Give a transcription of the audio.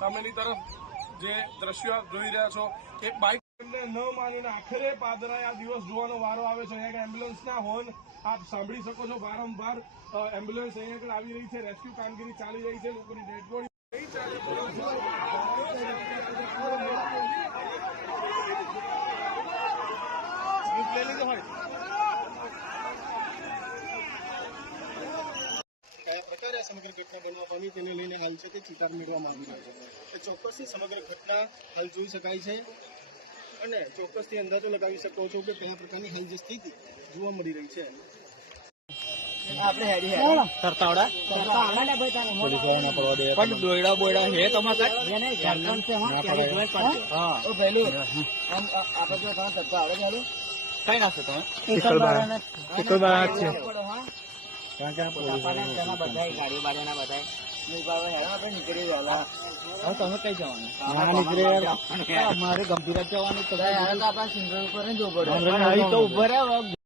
સામેની તરફ જે દ્રશ્યો જોઈ રહ્યા છો એ બાઇક એમને ન માનીને આખરે પાદરાએ આ દિવસ જોવાનો વારો આવે છે. અહીંયા એમ્બ્યુલન્સના હોર્ન આપ સાંભળી શકો છો. વારંવાર એમ્બ્યુલન્સ અહીંયા આગળ આવી રહી છે. રેસ્ક્યુ કામગીરી ચાલી રહી છે. લોકોની ડેડ બોડી નહીં ચાલે હોય. કયા પ્રકારે સમગ્ર ઘટના બનવા પામી તેને લઈને હાલ છે તે ચિતાર મેળવવામાં આવી રહ્યો છે. ચોક્કસથી સમગ્ર ઘટના હાલ જોઈ શકાય છે અને ચોક્કસથી અંદાજો લગાવી શકો છો કે કયા પ્રકારની હાલ જે સ્થિતિ જોવા મળી રહી છે. પણ દોયડા બોયડા હે તમારે કઈ નાખશો તમે? તમે કઈ જવાનું? મારે ગંભીર જવાનું. આપણા સિંગલ ઉપર ઉભો રહ્યો.